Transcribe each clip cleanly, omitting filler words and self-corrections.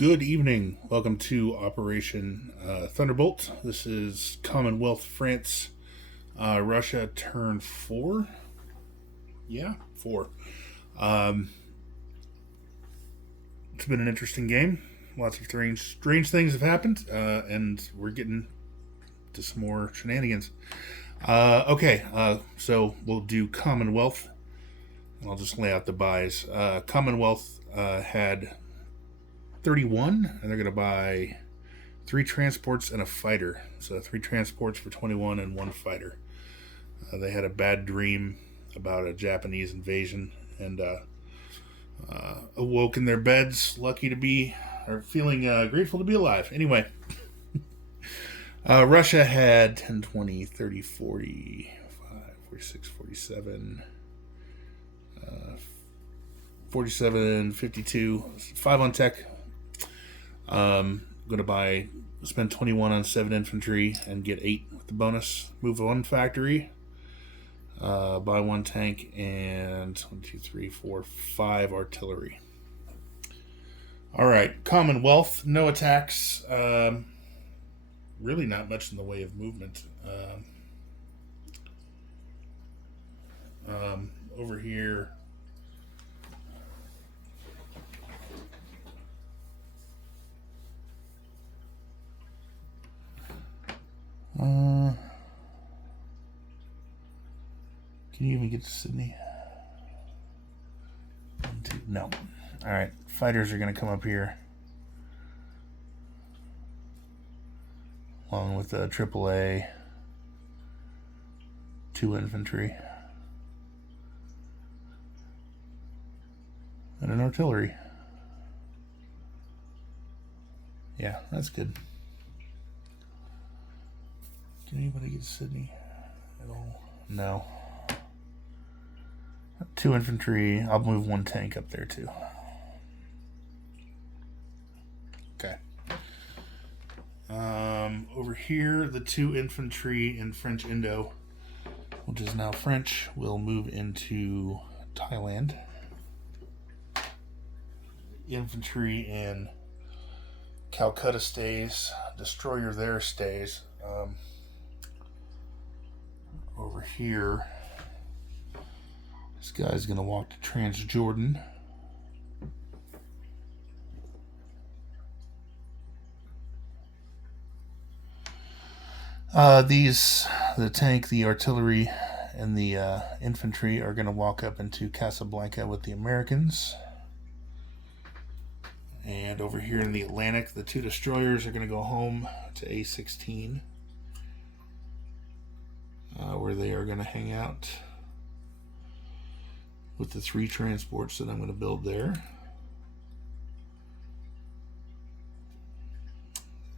Good evening. Welcome to Operation Thunderbolt. This is Commonwealth, France, Russia, turn 4. Yeah, 4. Um, it's been an interesting game. Lots of strange things have happened, and we're getting to some more shenanigans. So we'll do Commonwealth. I'll just lay out the buys. Commonwealth had 31, and they're going to buy 3 transports and a fighter. So 3 transports for 21 and 1 fighter. They had a bad dream about a Japanese invasion and awoke in their beds, lucky to be, or feeling grateful to be alive. Anyway, Russia had 10, 20, 30, 45, 46, 47, 47, 52, 5 on tech. Going to spend 21 on 7 infantry and get 8 with the bonus. Move 1 factory. Buy 1 tank and 1, 2, 3, 4, 5 artillery. Alright, Commonwealth, no attacks. Really not much in the way of movement. Over here, can you even get to Sydney? 1, 2, no. Alright, fighters are going to come up here. Along with the AAA, 2 infantry, and an artillery. Yeah, that's good. Can anybody get to Sydney at all? No. 2 infantry. I'll move 1 tank up there too. Okay. Over here, the 2 infantry in French Indo, which is now French, will move into Thailand. Infantry in Calcutta stays. Destroyer there stays. Over here, this guy's going to walk to Transjordan. The tank, the artillery, and the infantry are going to walk up into Casablanca with the Americans. And over here in the Atlantic, the 2 destroyers are going to go home to A16, where they are going to hang out with the 3 transports that I'm going to build there.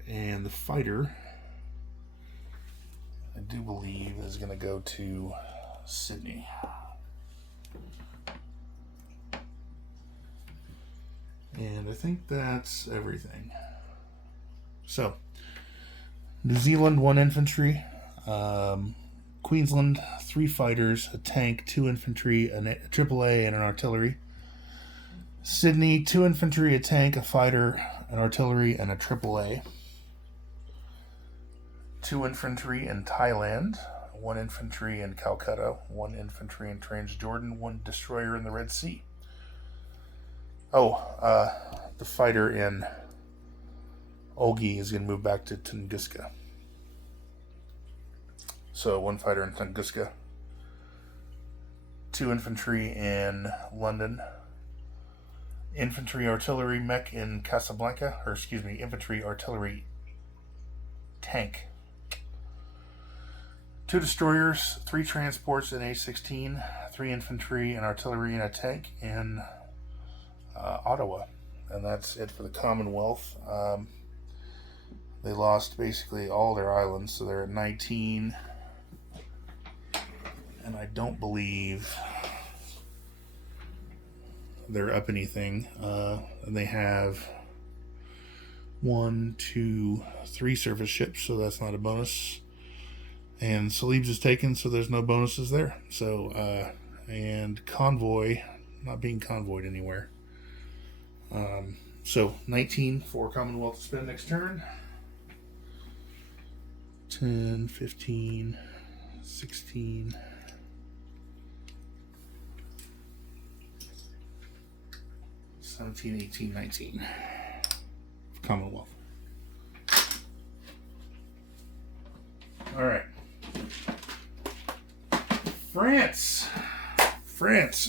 And the fighter, I do believe, is going to go to Sydney. And I think that's everything. So, New Zealand, 1 infantry. Queensland, 3 fighters, a tank, 2 infantry, a AAA, and an artillery. Sydney, 2 infantry, a tank, a fighter, an artillery, and a AAA. 2 infantry in Thailand, 1 infantry in Calcutta, 1 infantry in Transjordan, 1 destroyer in the Red Sea. The fighter in Ogi is going to move back to Tunguska. So 1 fighter in Tunguska, 2 infantry in London, infantry artillery mech in Casablanca, infantry artillery tank. 2 destroyers, 3 transports in A16, 3 infantry and artillery in a tank in Ottawa. And that's it for the Commonwealth. They lost basically all their islands, so they're at 19. And I don't believe they're up anything. And they have 1, 2, 3 surface ships, so that's not a bonus. And Salibs is taken, so there's no bonuses there. So, and convoy, not being convoyed anywhere. So 19 for Commonwealth to spend next turn. 10, 15, 16. 17, 18, 19. Commonwealth. All right. France.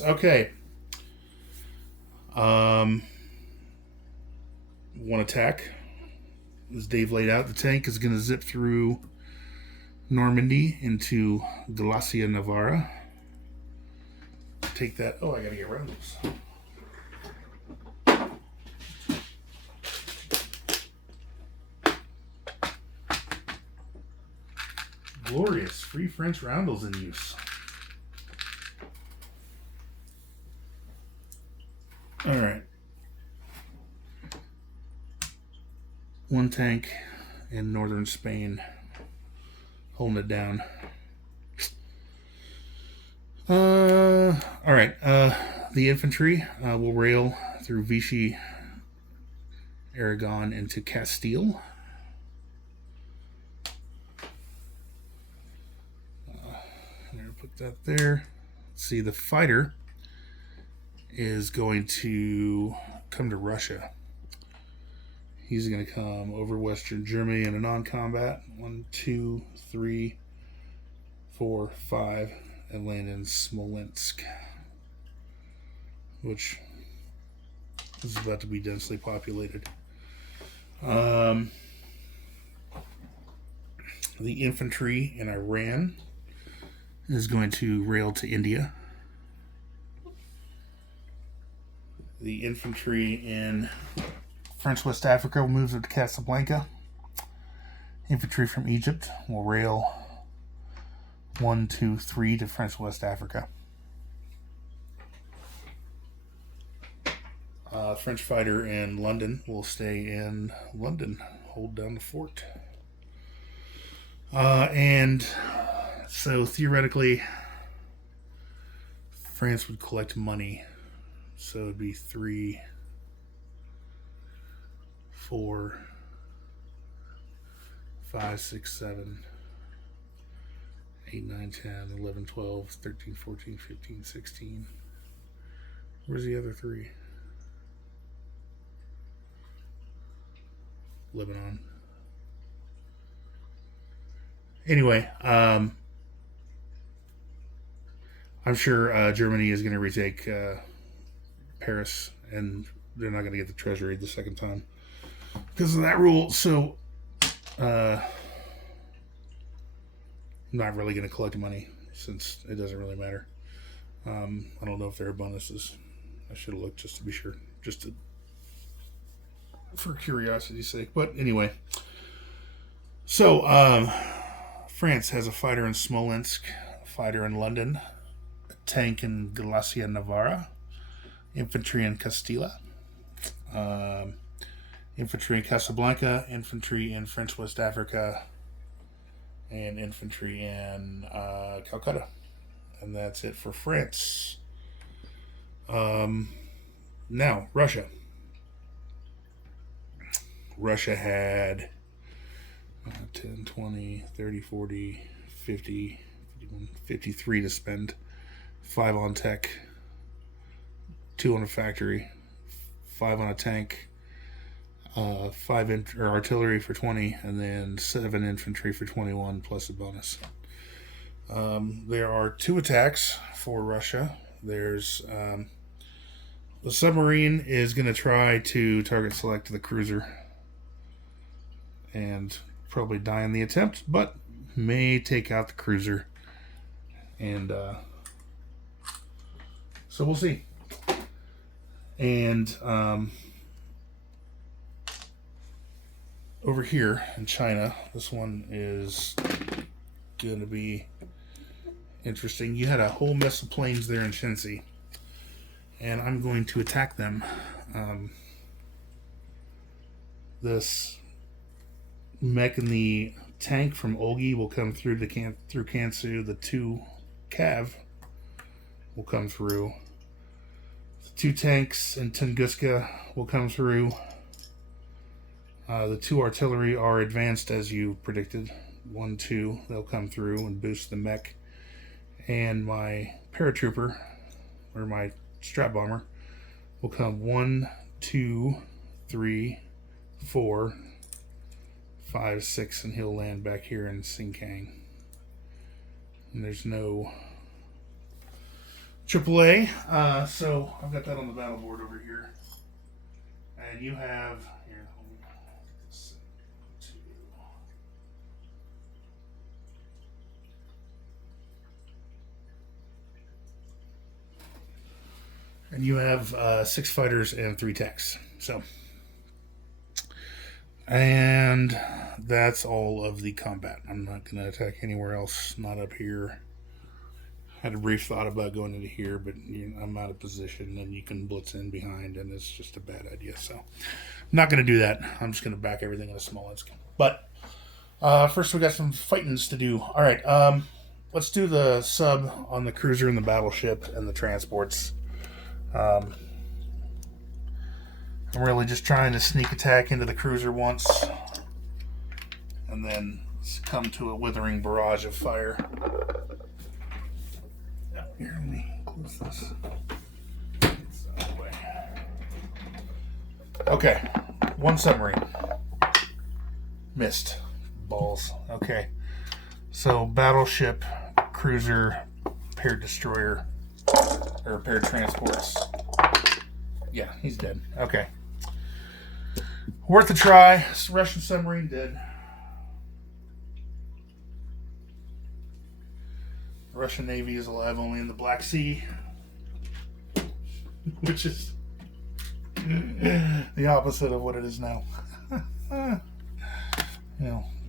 Okay. One attack. As Dave laid out, the tank is going to zip through Normandy into Galicia, Navarra. Take that. Oh, I got to get rid of this. Glorious. Free French roundels in use. All right. One tank in northern Spain holding it down. All right. The infantry will rail through Vichy, Aragon into Castile. I'm going to put that there. Let's see, the fighter is going to come to Russia. He's going to come over Western Germany in a non-combat. 1, 2, 3, 4, 5, and land in Smolensk, which is about to be densely populated. The infantry in Iran is going to rail to India. The infantry in French West Africa will move to Casablanca. Infantry from Egypt will rail 1, 2, 3 to French West Africa. French fighter in London will stay in London, hold down the fort. And so theoretically, France would collect money. So it would be 3, 4, 5, 6, 7, 8, 9, 10, 11, 12, 13, 14, 15, 16. Where's the other 3? Lebanon. Anyway, I'm sure Germany is going to retake Paris, and they're not going to get the treasury the second time because of that rule. So, I'm not really going to collect money since it doesn't really matter. I don't know if there are bonuses. I should have looked just to be sure, for curiosity's sake. But anyway, so France has a fighter in Smolensk, a fighter in London, a tank in Galicia, Navarra, infantry in Castilla, infantry in Casablanca, infantry in French West Africa, and infantry in Calcutta. And that's it for France. Now, Russia. Russia had 10, 20, 30, 40, 50, 51, 53 to spend. 5 on tech, 2 on a factory, 5 on a tank, 5 artillery for 20, and then 7 infantry for 21 plus a bonus. There are 2 attacks for Russia. There's the submarine is going to try to target select the cruiser and probably die in the attempt, but may take out the cruiser. And so we'll see. And over here in China, this one is going to be interesting. You had a whole mess of planes there in Shensi, and I'm going to attack them. This mech and the tank from Olgi will come through through Kansu. The 2 Cav will come through. The 2 tanks and Tunguska will come through. The 2 artillery are advanced as you predicted. 1, 2, they'll come through and boost the mech. And my paratrooper, or my strap bomber, will come 1, 2, 3, 4, 5, 6, and he'll land back here in Sinkang. And there's no AAA, so I've got that on the battle board over here. And you have here. And you have 6 fighters and 3 techs. So, and that's all of the combat. I'm not going to attack anywhere else, not up here. Had a brief thought about going into here, but I'm out of position, and you can blitz in behind, and it's just a bad idea. So, I'm not going to do that. I'm just going to back everything in a Smolensk. But first, we got some fightings to do. All right, let's do the sub on the cruiser and the battleship and the transports. I'm really just trying to sneak attack into the cruiser once and then come to a withering barrage of fire. Here, let me close this. Okay, 1 submarine. Missed. Balls. Okay. So, battleship, cruiser, paired destroyer, or paired transports. Yeah, he's dead. Okay. Worth a try. Russian submarine dead. The Russian Navy is alive only in the Black Sea, which is the opposite of what it is now.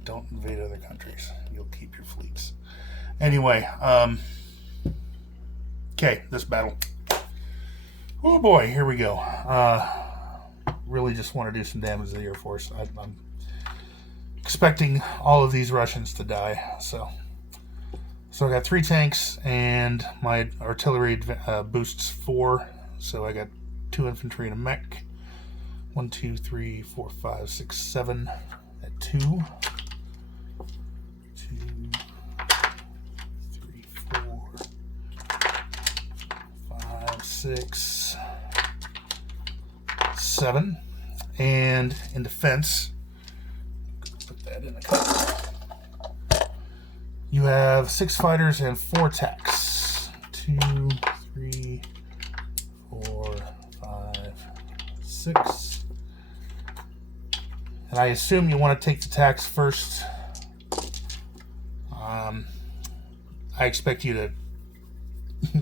Don't invade other countries. You'll keep your fleets. Anyway, okay, this battle. Oh boy, here we go. Really just want to do some damage to the Air Force. I'm expecting all of these Russians to die. So I got 3 tanks, and my artillery boosts 4. So I got 2 infantry and a mech. 1, 2, 3, 4, 5, 6, 7 at 2. 2, 3, 4, 5, 6, 7. And in defense, put that in a cup. You have 6 fighters and 4 techs. 2, 3, 4, 5, 6. And I assume you want to take the techs first. I expect you to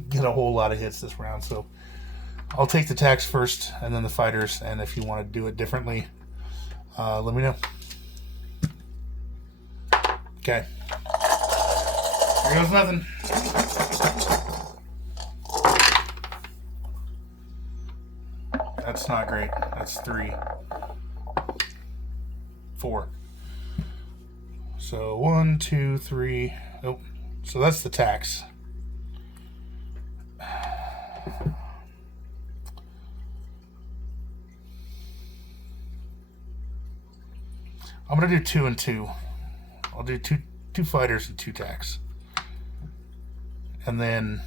get a whole lot of hits this round, so I'll take the techs first and then the fighters, and if you want to do it differently, let me know. Okay. Here goes nothing. That's not great. That's 3. 4. So 1, 2, 3. Oh, so that's the tax. I'm gonna do 2 and 2. I'll do two fighters and 2 tacks, and then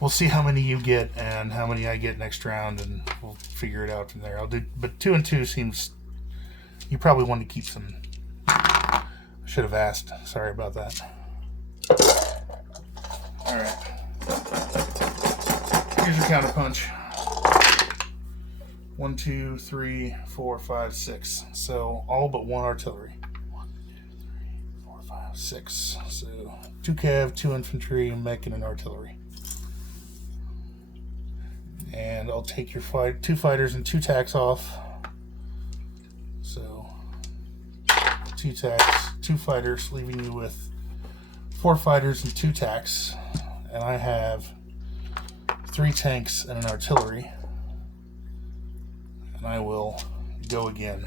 we'll see how many you get and how many I get next round, and we'll figure it out from there. But 2 and 2 seems. You probably want to keep some. I should have asked. Sorry about that. All right. Here's your counter punch. 1, 2, 3, 4, 5, 6. So all but 1 artillery. 1, 2, 3, 4, 5, 6. So 2 cav, 2 infantry, a mech, and an artillery. And I'll take your 2 fighters and 2 tacks off. So 2 tacks, 2 fighters, leaving you with 4 fighters and 2 tacks. And I have 3 tanks and an artillery. And I will go again.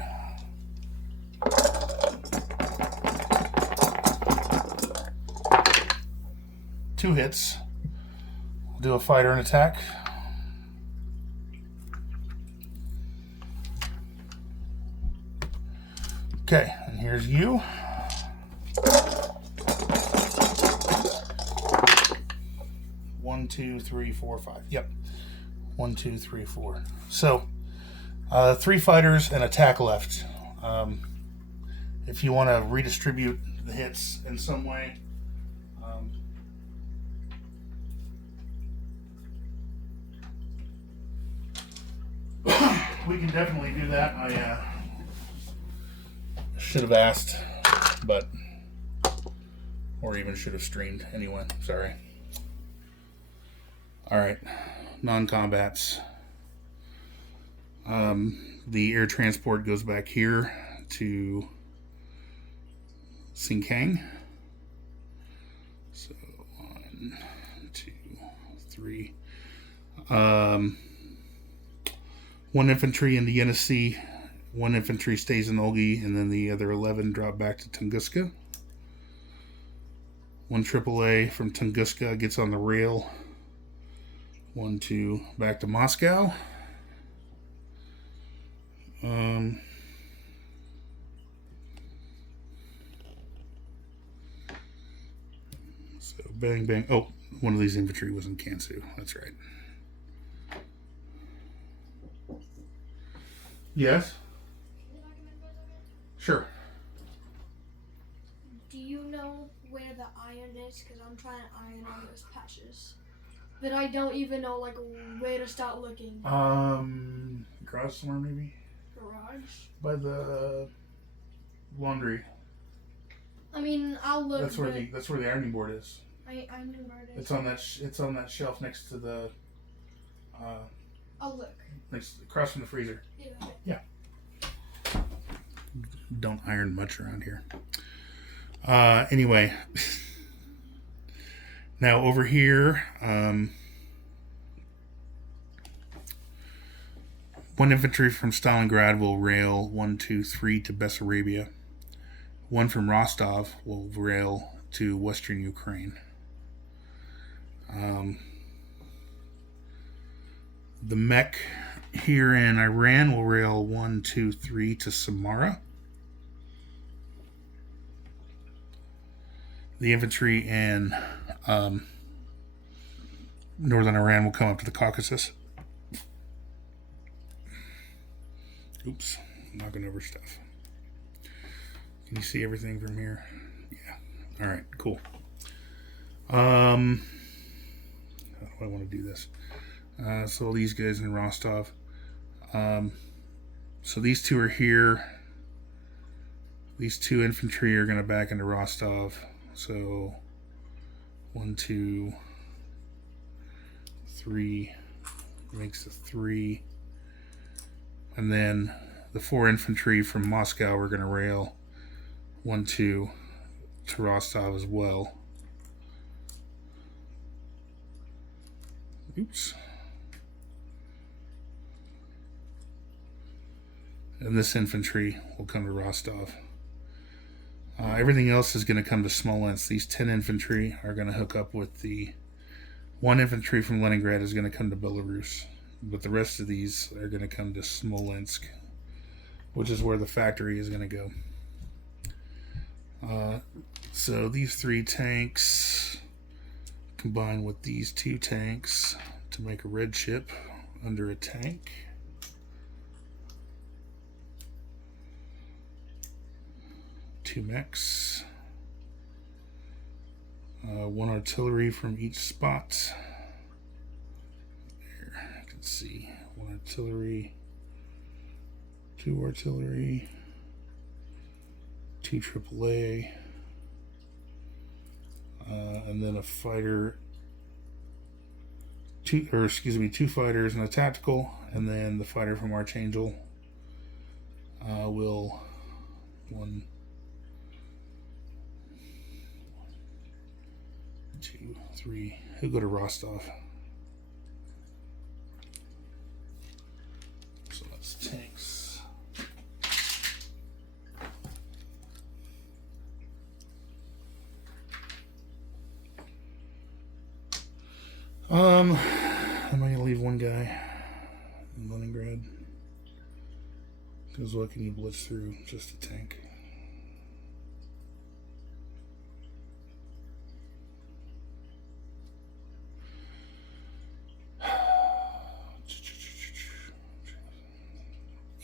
Two hits. do a fighter and attack. Okay, and here's you. One, two, three, four, five. Yep. 1, 2, 3, 4. So, 3 fighters and attack left. If you want to redistribute the hits in some way, we can definitely do that. I should have asked, but or even should have streamed anyway. Sorry. All right, non-combats. The air transport goes back here to Sinkang. So 1, 2, 3. 1 infantry in the Yenisei, 1 infantry stays in Olgi, and then the other 11 drop back to Tunguska. 1 AAA from Tunguska gets on the rail. 1, 2, back to Moscow. So bang bang. Oh, one of these infantry was in Kansu. That's right. Yes. Sure. Do you know where the iron is? Because I'm trying to iron all those patches, but I don't even know like where to start looking. Garage somewhere maybe. Garage. By the laundry. I mean, I'll look. That's where the ironing board is. I know where it is. It's on that shelf next to the. I'll look. Across from the freezer. Yeah. Don't iron much around here. Anyway. Now over here, 1 infantry from Stalingrad will rail 1, 2, 3 to Bessarabia. 1 from Rostov will rail to Western Ukraine. The mech here in Iran will rail 1, 2, 3 to Samara. The infantry in northern Iran will come up to the Caucasus. Oops, knocking over stuff. Can you see everything from here? Yeah. All right, cool. How do I want to do this? So these guys in Rostov. So these 2 are here. These 2 infantry are going to back into Rostov. So 1, 2, 3 makes a 3. And then the 4 infantry from Moscow are going to rail 1, 2 to Rostov as well. Oops. And this infantry will come to Rostov. Everything else is going to come to Smolensk. These 10 infantry are going to hook up with the 1 infantry from Leningrad is going to come to Belarus. But the rest of these are going to come to Smolensk, which is where the factory is going to go. So these 3 tanks combine with these 2 tanks to make a red ship under a tank. Two mechs. 1 artillery from each spot. There, you can see 1 artillery, 2 artillery, 2 AAA, and then a fighter. 2 fighters and a tactical, and then the fighter from Archangel will 1, 2, 3. He'll go to Rostov. So that's tanks. Am I gonna leave one guy in Leningrad? Because what can you blitz through? Just a tank.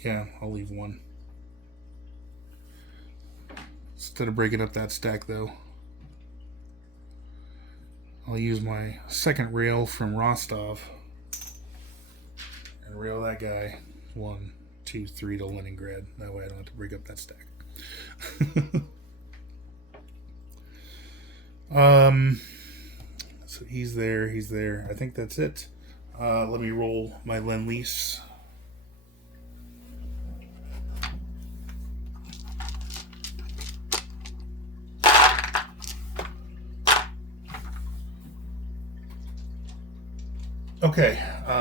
Yeah, I'll leave one. Instead of breaking up that stack, though, I'll use my second rail from Rostov and rail that guy 1, 2, 3 to Leningrad. That way I don't have to break up that stack. So he's there. He's there. I think that's it. Let me roll my Lend-Lease. Okay,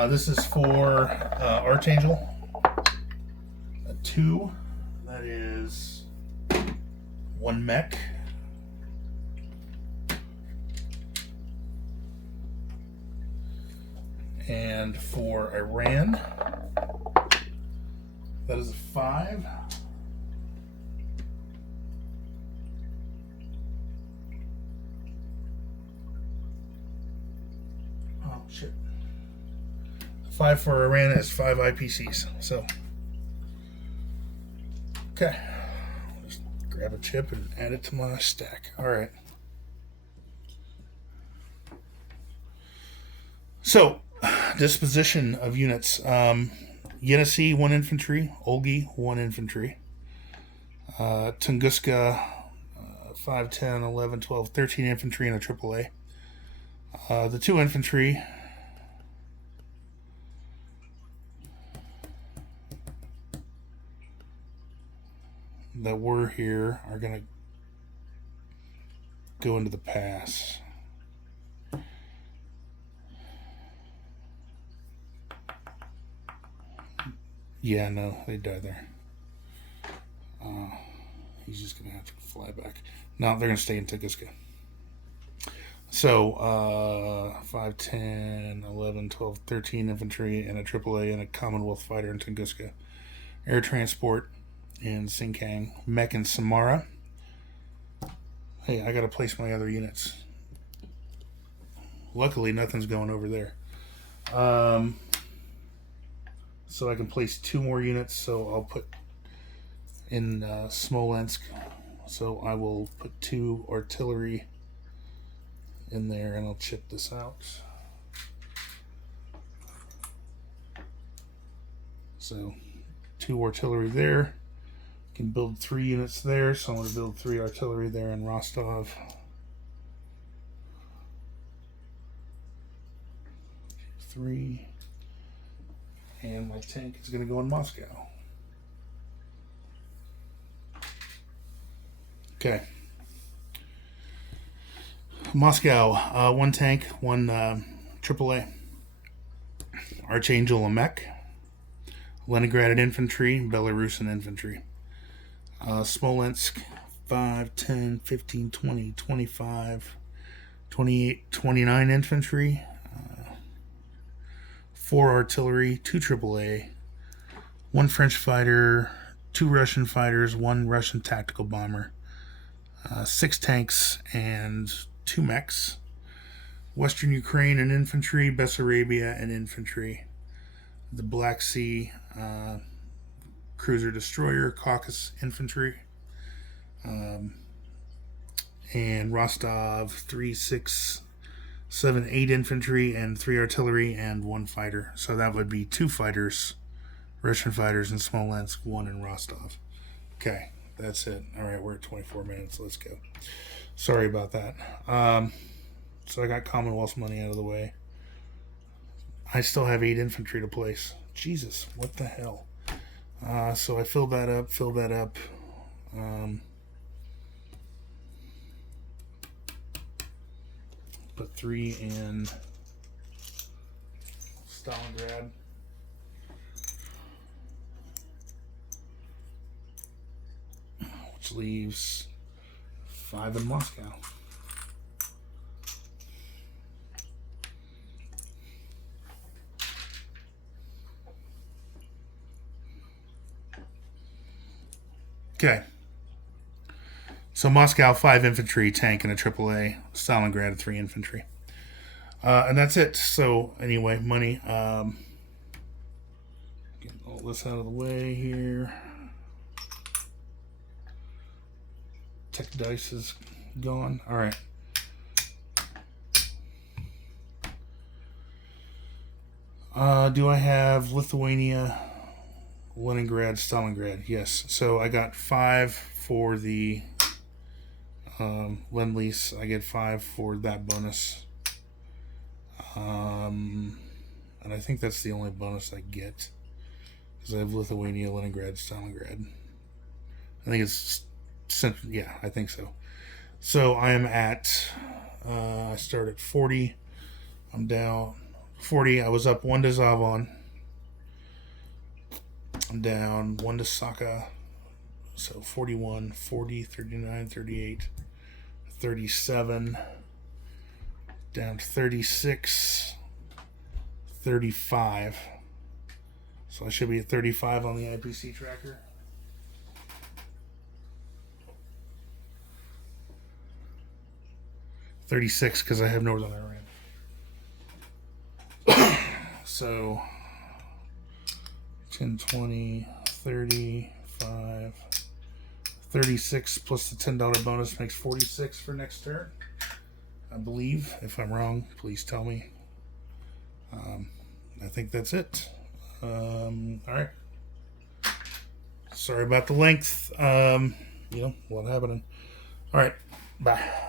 this is for Archangel. A 2. That is 1 mech. And for Iran, that is a 5. Oh, shit. 5 for Iran is 5 IPCs. So, okay. Just grab a chip and add it to my stack. All right. So, disposition of units. Yenisei, 1 infantry. Olgi, 1 infantry. Tunguska, 5, 10, 11, 12, 13 infantry and a AAA. The 2 infantry that were here are going to go into the pass. Yeah, no, they died there. He's just going to have to fly back. No, they're going to stay in Tunguska. So, 5, 10, 11, 12, 13 infantry and a AAA and a Commonwealth fighter in Tunguska. Air transport in Sinkang. Mech in Samara. Hey, I got to place my other units. Luckily, nothing's going over there. So I can place 2 more units. So I'll put in Smolensk. So I will put 2 artillery in there and I'll chip this out. So 2 artillery there. Can build 3 units there. So I'm going to build 3 artillery there in Rostov. 3. And my tank is going to go in Moscow. Okay. Moscow, 1 tank, 1 AAA. Archangel, a mech. Leningrad infantry, Belarusian infantry. Smolensk, 5, 10, 15, 20, 25, 28, 29 infantry. 4 artillery, 2 AAA, 1 French fighter, 2 Russian fighters, 1 Russian tactical bomber, 6 tanks, and 2 mechs. Western Ukraine and infantry, Bessarabia and infantry. The Black Sea cruiser destroyer, Caucasus infantry. And Rostov, 3, 6, 7, 8 infantry and 3 artillery and 1 fighter. So that would be 2 fighters, Russian fighters in Smolensk, 1 in Rostov. Okay, that's it. All right, we're at 24 minutes. Let's go. Sorry about that. So I got Commonwealth money out of the way. I still have 8 infantry to place. Jesus, what the hell? So I filled that up. Put 3 in Stalingrad. Which leaves 5 in Moscow. Okay. So Moscow 5 infantry, tank, and a AAA. Stalingrad 3 infantry. And that's it. So anyway, money. Getting all this out of the way here. Tech dice is gone. All right. Do I have Lithuania, Leningrad, Stalingrad? Yes. So I got 5 for the Lend-Lease. I get 5 for that bonus. And I think that's the only bonus I get. Because I have Lithuania, Leningrad, Stalingrad. I think it's... Yeah, I think so. So I am at... I start at 40. I'm down 40. I was up 1 to Zavon. I'm down 1 to Saka. So 41, 40, 39, 38, 37. Down to 36, 35. So I should be at 35 on the IPC tracker. $36 because I have Northern Iran. So 10, 20, 35, 36 plus the $10 bonus makes 46 for next turn. I believe. If I'm wrong, please tell me. I think that's it. All right. Sorry about the length. A lot happening. All right. Bye.